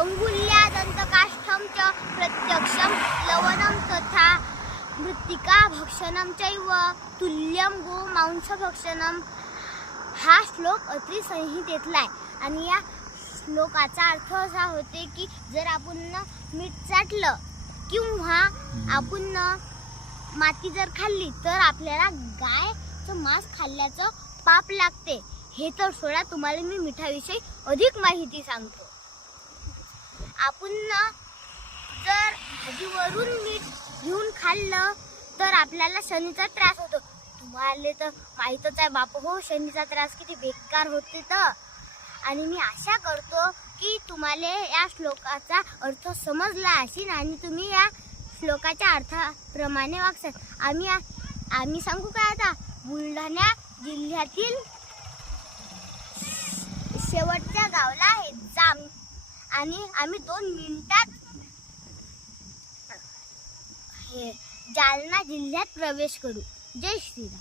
अंगुल्यादन्तकाष्ठं च प्रत्यक्षं लवणं तथा मृत्तिका भक्षणं चैव तुल्यं गोमांस भक्षणं. हा श्लोक अत्री संहितेतला आहे आणि या श्लोकाचा अर्थ असा होते की जर आपण मीठ चाटलं किंवा आपण माती जर खाल्ली तर आपल्याला गायचं मांस खाल्ल्याचं पाप लागते. हे तर सोडा, तुम्हाला मी मिठाविषयी अधिक माहिती सांगतो. आपण जर भाजीवरून मीठ घेऊन खाल्लं तर आपल्याला शनीचा त्रास होतो. तुम्हाला तर माहीतच आहे बाप हो, शनीचा त्रास किती बेकार होते तर. आणि मी आशा करतो की तुम्हाला या श्लोकाचा अर्थ समजला असेल आणि तुम्ही या श्लोकाच्या अर्थाप्रमाणे वागसाल. आम्ही सांगू काय आता, बुलढाणा जिल्ह्यातील शेवटच्या गावाला आहे जाम आणि आम्ही 2 मिनिटात जालना जिल्ह्यात प्रवेश करू. जय श्रीराम.